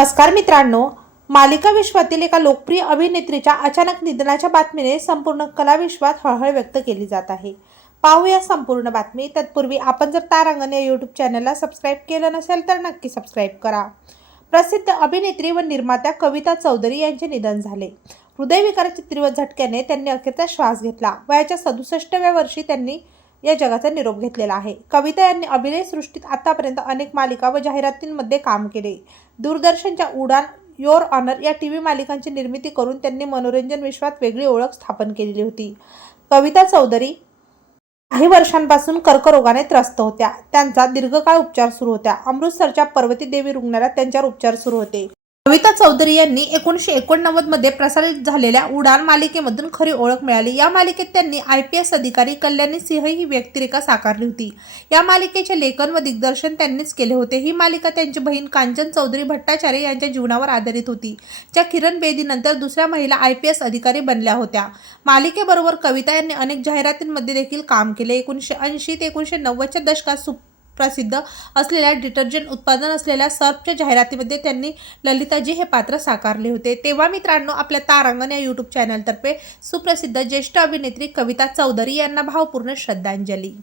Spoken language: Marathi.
नमस्कार मित्रांनो. मालिका विश्वातील एका लोकप्रिय अभिनेत्रीच्या अचानक निधनाच्या बातमीने संपूर्ण कलाविश्वात हळहळ व्यक्त केली जात आहे. पाहूया संपूर्ण बातमी. तत्पूर्वी आपण जर तारांगण या यूट्यूब चॅनलला सबस्क्राईब केलं नसेल तर नक्की सबस्क्राईब करा. प्रसिद्ध अभिनेत्री व निर्मात्या कविता चौधरी यांचे निधन झाले. हृदयविकाराच्या तीव्र झटक्याने त्यांनी अखेरचा श्वास घेतला वयाच्या सदुसष्टव्या वर्षी त्यांनी या जगाचा निरोप घेतलेला आहे. कविता यांनी अभिनय सृष्टीत आतापर्यंत अनेक मालिका व जाहिरातींमध्ये काम केले. दूरदर्शनच्या उडान योर ऑनर या टी व्ही मालिकांची निर्मिती करून त्यांनी मनोरंजन विश्वात वेगळी ओळख स्थापन केलेली होती. कविता चौधरी काही वर्षांपासून कर्करोगाने त्रस्त होत्या. त्यांचा दीर्घकाळ उपचार सुरू होत्या अमृतसरच्या पर्वती देवी रुग्णालयात त्यांच्यावर उपचार सुरू होते. कविता चौधरी यांनी एकोणीसशे एकोणनव्वदमध्ये प्रसारित झालेल्या उडान मालिकेमधून खरी ओळख मिळाली. या मालिकेत त्यांनी आय पी एस अधिकारी कल्याणी सिंह ही व्यक्तिरेखा साकारली होती. या मालिकेचे लेखन व दिग्दर्शन त्यांनीच केले होते. ही मालिका त्यांची बहीण कांचन चौधरी भट्टाचार्य यांच्या जीवनावर आधारित होती. ज्या किरण बेदीनंतर दुसऱ्या महिला आय पी एस अधिकारी बनल्या होत्या. मालिकेबरोबर कविता यांनी अनेक जाहिरातींमध्ये देखील काम केले. एकोणीसशे ऐंशी ते एकोणीसशे नव्वदच्या दशकात सु प्रसिद्ध असलेल्या डिटर्जंट उत्पादन असलेल्या सर्फच्या जाहिरातीमध्ये त्यांनी ललिताजी हे पात्र साकारले होते. तेव्हा मित्रांनो आपल्या तारांगण या यूट्यूब चॅनलतर्फे सुप्रसिद्ध ज्येष्ठ अभिनेत्री कविता चौधरी यांना भावपूर्ण श्रद्धांजली.